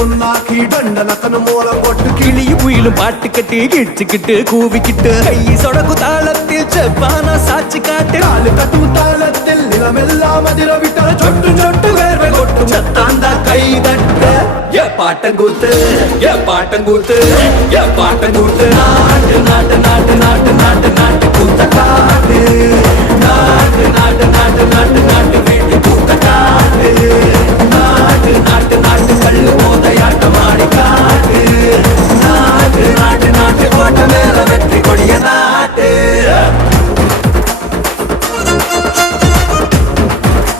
முன்னாக்கி தண்டனத்தனு மூலம் போட்டு கிளியும் குயிலும் பாட்டு கட்டி கிச்சுக்கிட்டு கூவிக்கிட்டு கை சொடக்கு தாளத்தில் செவ்வானா சாட்சி காட்டு காலு கட்டும் தாளத்தில் நிலமெல்லாம் அதிர விட்டால் சொட்டு சொட்டு வேர்வை கொட்டும் சத்தாந்தா கை தட்ட ஏ பாட்டங்கூத்து ஏ பாட்டங்கூத்து ஏ பாட்டங்கூத்து நாட்டு நாட்டு நாட்டு நாட்டு நாட்டு நாட்டு கூத்த காட்டு நாட்டு நாட்டு நாட்டு நாட்டு நாட்டு